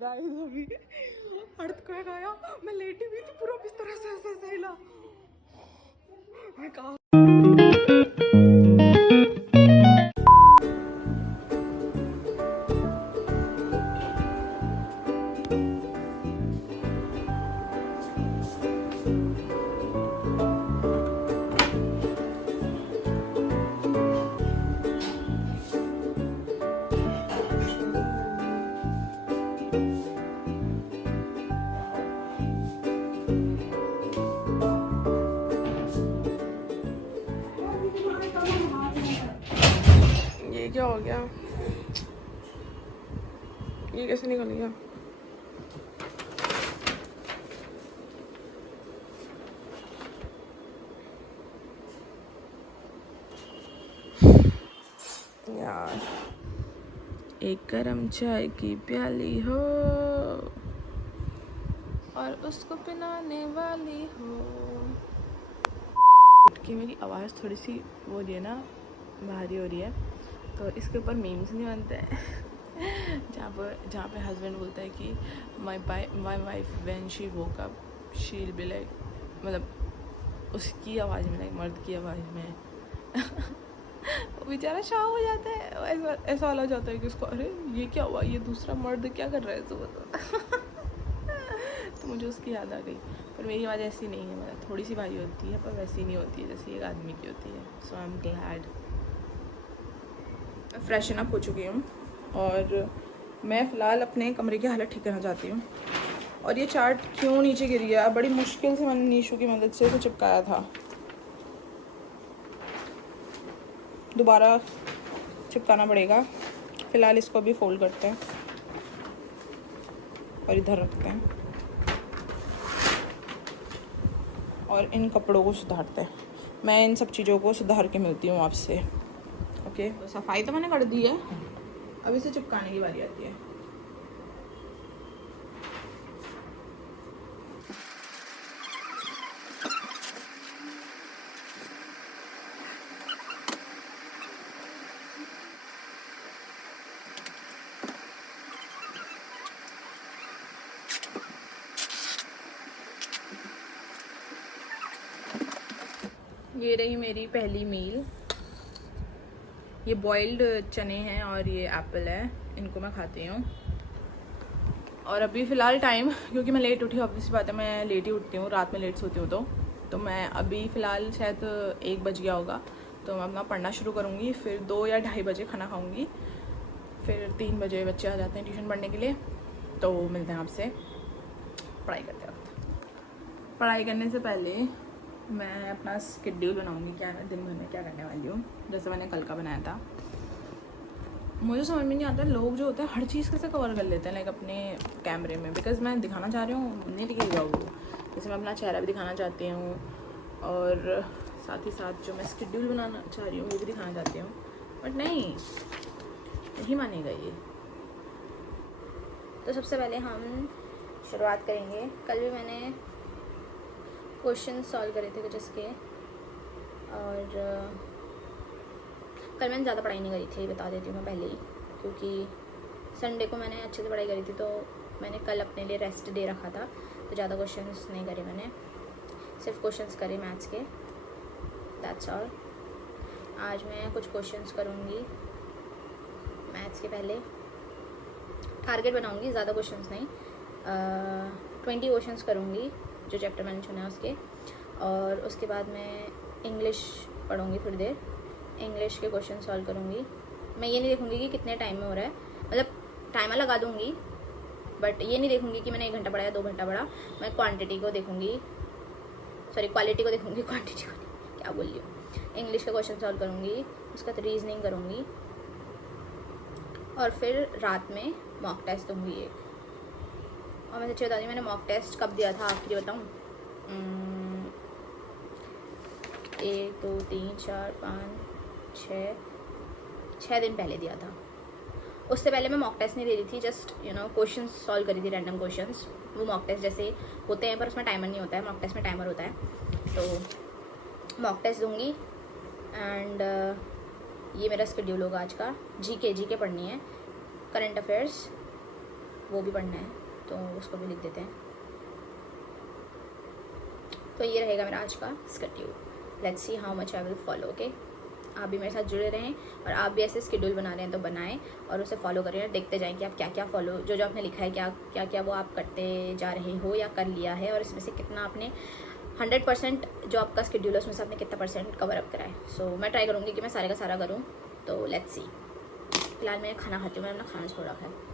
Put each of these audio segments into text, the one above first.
Guys अभी earthquake आया, मैं लेटी हुई थी, पूरा बिस्तर ऐसे ऐसे ऐसे हिला। मैं कहा ये क्या हो गया, ये कैसे निकल गया? यार एक गरम चाय की प्याली हो और उसको पिलाने वाली हो। उठ के मेरी आवाज़ थोड़ी सी वो हो रही है ना, भारी हो रही है, तो इसके ऊपर मीम्स नहीं बनते हैं जहाँ पे हस्बैंड बोलता है कि my wife when she woke up she will be like, मतलब उसकी आवाज़ में, लाइक मर्द की आवाज़ में वो बेचारा शाह हो जाता है, ऐसा वाला हो जाता है कि उसको अरे ये क्या हुआ, ये दूसरा मर्द क्या कर रहा है सुबह तो मुझे उसकी याद आ गई। पर मेरी आवाज़ ऐसी नहीं है, मतलब थोड़ी सी भारी होती है पर वैसी नहीं होती है जैसे एक आदमी की होती है। So I am glad. Freshen up हो चुकी हूँ और मैं फ़िलहाल अपने कमरे की हालत ठीक करना चाहती हूँ। और ये चार्ट क्यों नीचे गिर गया, बड़ी मुश्किल से मैंने नीशू की मदद से इसे चिपकाया था, दोबारा चिपकाना पड़ेगा। फ़िलहाल इसको भी फोल्ड करते हैं और इधर रखते हैं और इन कपड़ों को सुधारते हैं। मैं इन सब चीज़ों को सुधार के मिलती हूँ आपसे। ओके, तो सफाई तो मैंने कर दी है, अब इसे चिपकाने की बारी आती है। ये रही मेरी पहली मील। ये बॉइल्ड चने हैं और ये एप्पल है, इनको मैं खाती हूँ। और अभी फ़िलहाल टाइम, क्योंकि मैं लेट उठी, ऑब्वियसली बात है मैं लेट ही उठती हूँ, रात में लेट सोती हूँ, तो मैं अभी फ़िलहाल शायद 1 बज गया होगा, तो मैं अपना पढ़ना शुरू करूँगी। फिर 2 या 2:30 बजे खाना खाऊँगी। फिर 3 बजे बच्चे आ जाते हैं ट्यूशन पढ़ने के लिए, तो मिलते हैं आपसे पढ़ाई करते वक्त। पढ़ाई करने से पहले मैं अपना शेड्यूल बनाऊँगी, क्या दिन भर में क्या करने वाली हूँ, जैसे मैंने कल का बनाया था। मुझे समझ में नहीं आता लोग जो होते हैं हर चीज़ कैसे कवर कर लेते हैं, लाइक अपने कैमरे में, बिकॉज़ मैं दिखाना चाह रही हूँ नहीं दिखेगा वो, जैसे मैं अपना चेहरा भी दिखाना चाहती हूँ और साथ ही साथ जो मैं शेड्यूल बनाना चाह रही हूँ वो भी दिखाना चाहती हूँ, बट नहीं मानेगा ये। तो सबसे पहले हम शुरुआत करेंगे। कल भी मैंने क्वेश्चन सॉल्व करे थे कुछ इसके, और कल मैंने ज़्यादा पढ़ाई नहीं करी थी, बता देती हूँ मैं पहले ही, क्योंकि संडे को मैंने अच्छे से पढ़ाई करी थी, तो मैंने कल अपने लिए रेस्ट डे रखा था, तो ज़्यादा क्वेश्चंस नहीं करे मैंने, सिर्फ क्वेश्चंस करे मैथ्स के, दैट्स ऑल। आज मैं कुछ क्वेश्चंस करूँगी मैथ्स के। पहले टारगेट बनाऊँगी, ज़्यादा क्वेश्चंस नहीं, 20 क्वेश्चंस करूँगी जो चैप्टर मैंने चुना है उसके। और उसके बाद मैं इंग्लिश पढ़ूँगी थोड़ी देर, इंग्लिश के क्वेश्चन सॉल्व करूँगी। मैं ये नहीं देखूँगी कि कितने टाइम में हो रहा है, मतलब टाइमर लगा दूँगी, बट ये नहीं देखूँगी कि मैंने 1 घंटा पढ़ा या 2 घंटा पढ़ा। मैं क्वांटिटी को देखूँगी, सॉरी क्वालिटी को देखूँगी, क्वांटिटी को नहीं, क्या बोल रही हूँ। इंग्लिश का क्वेश्चन सॉल्व करूँगी, उसका तो रीजनिंग करूँगी, और फिर रात में मॉक टेस्ट दूँगी एक। और मैं सच्ची बता दी, मैंने मॉक टेस्ट कब दिया था आखिरी बताऊँ? 1 2 3 4 5 6 दिन पहले दिया था। उससे पहले मैं मॉक टेस्ट नहीं दे रही थी, जस्ट क्वेश्चन सॉल्व करी थी, रैंडम क्वेश्चंस। वो मॉक टेस्ट जैसे होते हैं पर उसमें टाइमर नहीं होता है, मॉक टेस्ट में टाइमर होता है। तो मॉक टेस्ट दूँगी। एंड ये मेरा शेड्यूल होगा आज का। जीके पढ़नी है, करंट अफेयर्स, वो भी पढ़ना है, तो उसको भी लिख देते हैं। तो ये रहेगा मेरा आज का schedule. Let's see how much I will follow. Okay, आप भी मेरे साथ जुड़े रहें और आप भी ऐसे स्केड्यूल बना रहे हैं तो बनाएं और उसे फॉलो करें। देखते जाएं कि आप क्या क्या फॉलो, जो आपने लिखा है, क्या क्या वो आप करते जा रहे हो या कर लिया है, और इसमें से कितना आपने 100% जो आपका स्केड्यूल है उसमें से आपने कितना % कवर अप करा है। सो मैं ट्राई करूँगी कि मैं सारे का सारा करूँ। तो लेट्स सी। फिलहाल मैं खाना खाती हूँ, मैंने अपना खाना छोड़ रखा है।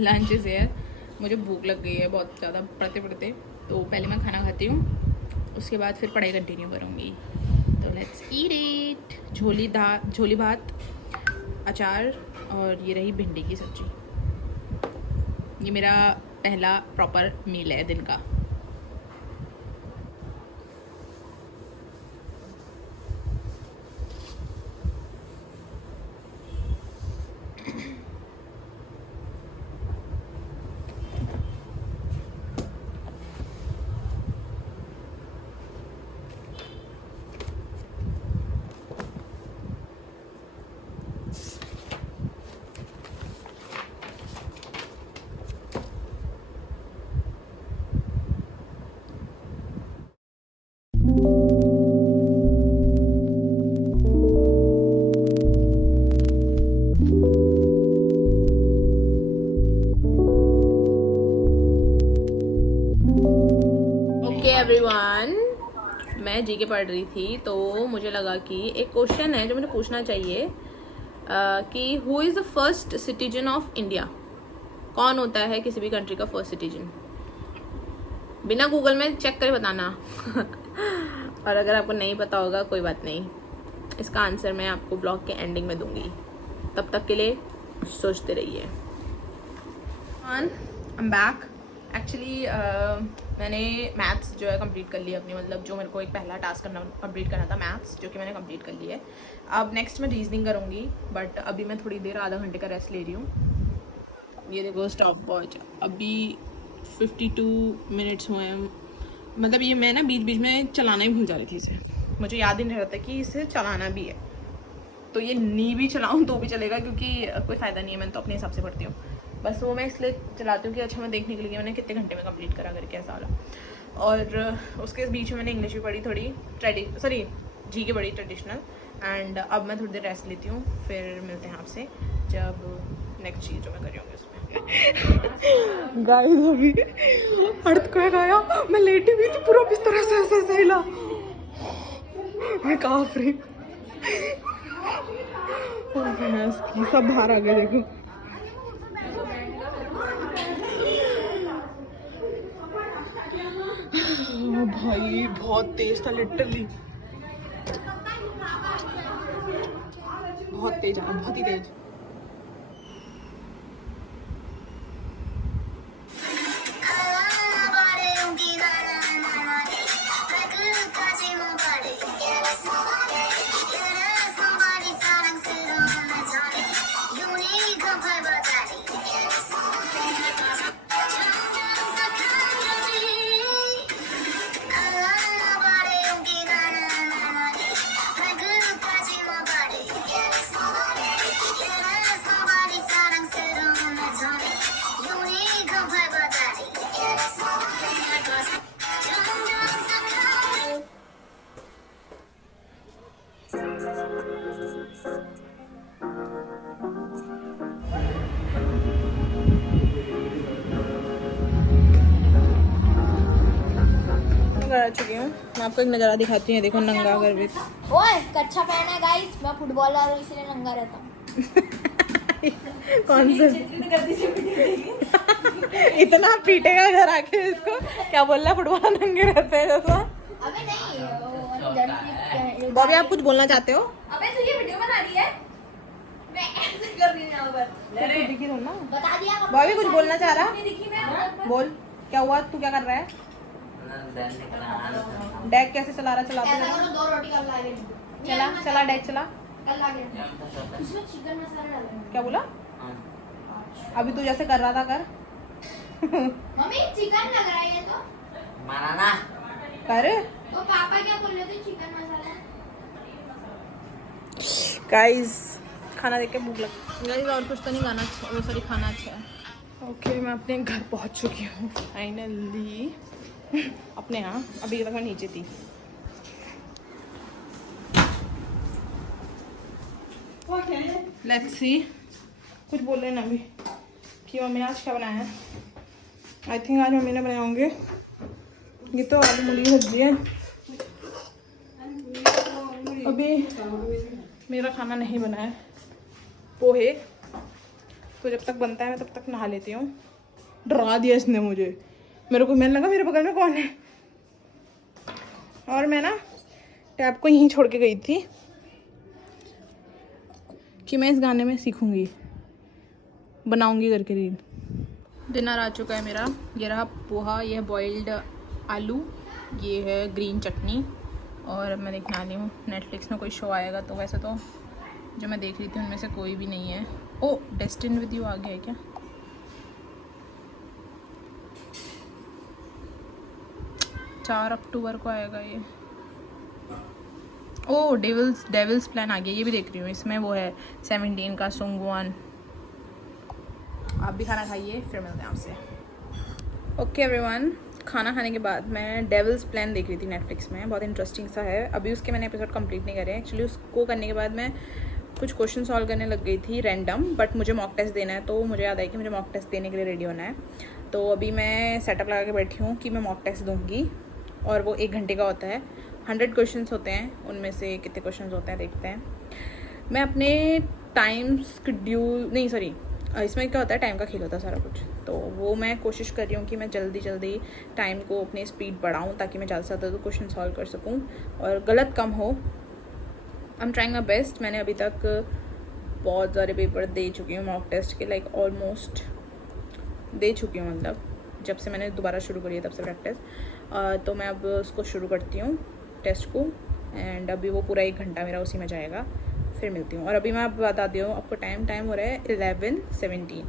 Lunch is here. मुझे भूख लग गई है बहुत ज़्यादा पढ़ते पढ़ते, तो पहले मैं खाना खाती हूँ, उसके बाद फिर पढ़ाई कंटिन्यू करूँगी। तो लेट्स ईट इट। झोली भात, अचार और ये रही भिंडी की सब्जी। ये मेरा पहला प्रॉपर मील है दिन का। एवरीवन, मैं जीके पढ़ रही थी तो मुझे लगा कि एक क्वेश्चन है जो मुझे पूछना चाहिए कि who is the first citizen of India. कौन होता है किसी भी कंट्री का फर्स्ट सिटीजन? बिना गूगल में चेक करे बताना। और अगर आपको नहीं पता होगा कोई बात नहीं, इसका आंसर मैं आपको ब्लॉग के एंडिंग में दूंगी। तब तक के लिए सोचते रहिए। I am back. एक्चुअली मैंने मैथ्स जो है कंप्लीट कर लिया अपनी, मतलब जो मेरे को एक पहला टास्क कंप्लीट करना था मैथ्स, जो कि मैंने कंप्लीट कर लिया है। अब नेक्स्ट मैं रीजनिंग करूँगी, बट अभी मैं थोड़ी देर आधा घंटे का रेस्ट ले रही हूँ। ये देखो स्टॉप वॉच, अभी 52 मिनट्स हुए हैं। मतलब ये मैं ना बीच बीच में चलाना ही भूल जा रही थी इसे, मुझे याद ही नहीं रहता कि इसे चलाना भी है। तो ये नी भी चलाऊँ तो भी चलेगा, क्योंकि कोई फ़ायदा नहीं है, मैं तो अपने हिसाब से पढ़ती हूँ। बस वो मैं इसलिए चलाती हूँ कि अच्छा मैं देखने के लिए मैंने कितने घंटे में कंप्लीट करा करके ऐसा वाला। और उसके बीच में मैंने इंग्लिश भी पढ़ी थोड़ी, जी के पढ़ी ट्रेडिशनल। एंड अब मैं थोड़ी देर रेस्ट लेती हूँ, फिर मिलते हैं आपसे जब नेक्स्ट चीज़ जो मैं कर रही हूँ उसमें। गाइस अभी अर्थक्वेक आया, मैं लेटी हुई थी, पूरा बिस्तर ऐसा ऐसा हिला, मैं काँप रही। सब बाहर आ गए देखो। भाई बहुत तेज था, लिटरली बहुत तेज, बहुत ही तेज। मैं घर आ चुकी हूँ। मैं आपको एक नज़ारा दिखाती हूँ। देखो नंगा घर भी। ओए कच्चा पहना है गाइस, मैं फुटबॉलर हूँ इसलिए नंगा रहता हूँ। कौन से इतना पीटेगा घर आके इसको। क्या बोल रहा है, फुटबॉल नंगे रहते हैं जैसा। अबे नहीं बॉबी आप कुछ बोलना चाहते हो? अबे तू ये वीडियो बना रही है, मैं ऐसे कर रही हूँ यहाँ पर। तो दिखी ना। बता दिया बॉबी कुछ बोलना चाह रहा? दिखी मैं बोल, क्या हुआ? तू क्या कर रहा है? डैग कैसे चला रहा? चलाते ऐसा करो 2 रोटी कल लागे। चला चला डैग चला। कल लागे इसमें चिकन मसाला डालना। क्या बोला? अभी तू जैसे कर रहा था कर। मम्मी चिकन लग रहा है ये तो। माना ना कर। तो पापा क्या बोल रहे थे, चिकन मसाला? गाइस खाना देख के भूख लग। गाइस और कुछ तो नहीं, गाना अच्छा, वो सॉरी खाना अच्छा है। ओके मैं अपने घर पहुंच चुकी हूँ फाइनली। अपने यहाँ अभी तक मैं नीचे थी। लेट्स सी, कुछ बोल रहे ना अभी कि मम्मी ने आज क्या बनाया है। आई थिंक आज मम्मी ने बनाए होंगे, ये तो आलू मूली की सब्जी है। अभी मेरा खाना नहीं बना है, पोहे। तो जब तक बनता है मैं तब तक नहा लेती हूँ। डरा दिया इसने मुझे, मेरे को मैंने लगा मेरे बगल में कौन है। और मैं ना टैब को यहीं छोड़ के गई थी कि मैं इस गाने में सीखूंगी, बनाऊंगी करके रील। डिनर आ चुका है मेरा। ये रहा पोहा, ये है बॉइल्ड आलू, ये है ग्रीन चटनी। और मैं देखने वाली हूँ नेटफ्लिक्स में कोई शो आएगा, तो वैसे तो जो मैं देख रही थी उनमें से कोई भी नहीं है। ओ डेस्टिन विद यू आ गया है क्या? चार अक्टूबर को आएगा ये। ओ डेविल्स प्लान आ गया, ये भी देख रही हूँ। इसमें वो है 17 का सुंगवान। आप भी खाना खाइए, फिर मिलते हैं आपसे। ओके एवरीवन, खाना खाने के बाद मैं डेविल्स प्लान देख रही थी नेटफ्लिक्स में। बहुत इंटरेस्टिंग सा है। अभी उसके मैंने एपिसोड कंप्लीट नहीं करे एक्चुअली। उसको करने के बाद मैं कुछ क्वेश्चन सॉल्व करने लग गई थी रैंडम, बट मुझे मॉक टेस्ट देना है, तो मुझे याद आया कि मुझे मॉक टेस्ट देने के लिए रेडी होना है। तो अभी मैं सेटअप लगा के बैठी हूँ कि मैं मॉक टेस्ट दूँगी, और वो 1 घंटे का होता है। 100 क्वेश्चंस होते हैं, उनमें से कितने क्वेश्चंस होते हैं देखते हैं। मैं अपने टाइम शेड्यूल नहीं सॉरी इसमें क्या होता है, टाइम का खेल होता है सारा कुछ। तो वो मैं कोशिश कर रही हूँ कि मैं जल्दी टाइम को अपनी स्पीड बढ़ाऊँ, ताकि मैं ज़्यादा से ज़्यादा क्वेश्चन सॉल्व कर सकूँ और गलत कम हो। I am trying my best. मैंने अभी तक बहुत सारे पेपर दे चुकी हूँ मॉक टेस्ट के, लाइक ऑलमोस्ट दे चुकी हूँ। मतलब जब से मैंने दोबारा शुरू करी है तब से प्रैक्टिस। तो मैं अब उसको शुरू करती हूँ टेस्ट को, एंड अभी वो पूरा 1 घंटा मेरा उसी में जाएगा। फिर मिलती हूँ। और अभी मैं आपको बताती हूँ, आपको टाइम हो रहा है 11:17।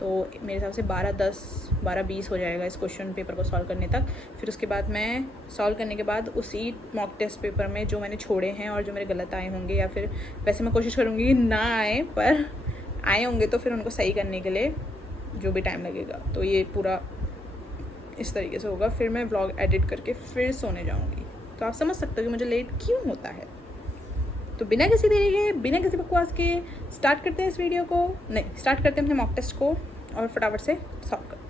तो मेरे हिसाब से 12:10 12:20 हो जाएगा इस क्वेश्चन पेपर को सॉल्व करने तक। फिर उसके बाद मैं सॉल्व करने के बाद उसी मॉक टेस्ट पेपर में जो मैंने छोड़े हैं और जो मेरे गलत आए होंगे, या फिर वैसे मैं कोशिश करूँगी कि ना आए, पर आए होंगे तो फिर उनको सही करने के लिए जो भी टाइम लगेगा। तो ये पूरा इस तरीके से होगा। फिर मैं व्लॉग एडिट करके फिर सोने जाऊँगी। तो आप समझ सकते हो कि मुझे लेट क्यों होता है। तो बिना किसी देरी के, बिना किसी बकवास के स्टार्ट करते हैं इस वीडियो को। नहीं, स्टार्ट करते हैं अपने मॉक टेस्ट को और फटाफट से सॉल्व करते हैं।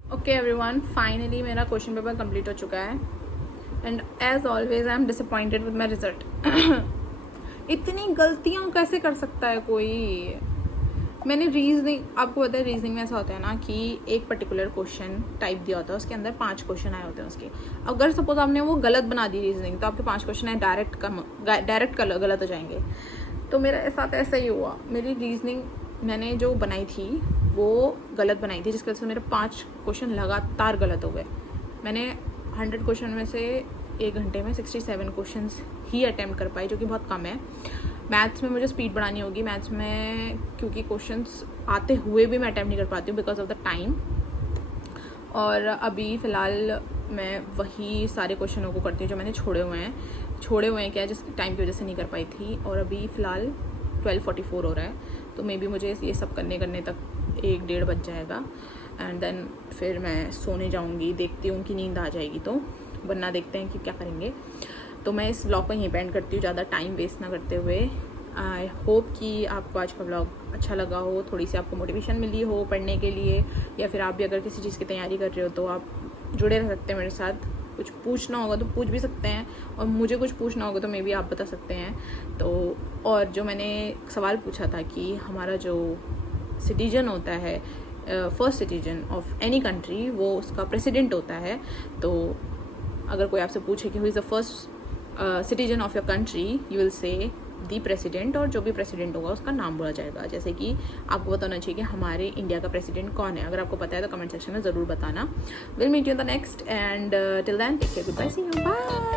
ओके एवरीवन, फाइनली मेरा क्वेश्चन पेपर कंप्लीट हो चुका है, and as always I am disappointed with my result. इतनी गलतियाँ कैसे कर सकता है कोई। मैंने रीजनिंग, आपको पता है रीजनिंग में ऐसा होता है ना कि एक पर्टिकुलर क्वेश्चन टाइप दिया होता है, उसके अंदर 5 क्वेश्चन आए होते हैं उसके। अगर सपोज आपने वो गलत बना दी रीजनिंग, तो आपके 5 क्वेश्चन है डायरेक्ट गलत हो जाएंगे। तो मेरे साथ ऐसा ही हुआ। मेरी रीजनिंग मैंने जो बनाई थी वो गलत बनाई थी, जिसकी वजह से मेरे 5 क्वेश्चन लगातार गलत हो गए। मैंने 100 क्वेश्चन में से 1 घंटे में 67 क्वेश्चंस ही अटैम्प्ट कर पाई, जो कि बहुत कम है। मैथ्स में मुझे स्पीड बढ़ानी होगी। मैथ्स में क्योंकि क्वेश्चंस आते हुए भी मैं अटैम्प्ट नहीं कर पाती हूँ बिकॉज ऑफ द टाइम। और अभी फ़िलहाल मैं वही सारे क्वेश्चनों को करती हूँ जो मैंने छोड़े हुए हैं क्या, जिस टाइम की वजह से नहीं कर पाई थी। और अभी फ़िलहाल 12:44 हो रहा है, तो मे बी मुझे ये सब करने तक 1-1:30 बज जाएगा। एंड देन फिर मैं सोने जाऊँगी, देखती हूँ कि नींद आ जाएगी तो, वरना देखते हैं कि क्या करेंगे। तो मैं इस व्लॉग को यहीं पे एंड करती हूँ, ज़्यादा टाइम वेस्ट ना करते हुए। आई होप कि आपको आज का व्लॉग अच्छा लगा हो, थोड़ी सी आपको मोटिवेशन मिली हो पढ़ने के लिए, या फिर आप भी अगर किसी चीज़ की तैयारी कर रहे हो तो आप जुड़े रह सकते हैं मेरे साथ। कुछ पूछना होगा तो पूछ भी सकते हैं, और मुझे कुछ पूछना होगा तो मे बी आप बता सकते हैं। तो और जो मैंने सवाल पूछा था कि हमारा जो सिटीजन होता है, first citizen of any country, वो उसका प्रेसिडेंट होता है। तो अगर कोई आपसे पूछे कि who is the first citizen of your country, you will say the president, और जो भी प्रेसिडेंट होगा उसका नाम बोला जाएगा। जैसे कि आपको बताना चाहिए कि हमारे इंडिया का प्रेसिडेंट कौन है। अगर आपको पता है तो कमेंट सेक्शन में ज़रूर बताना। Will meet you in the next, and till then take care, good bye, see you, bye.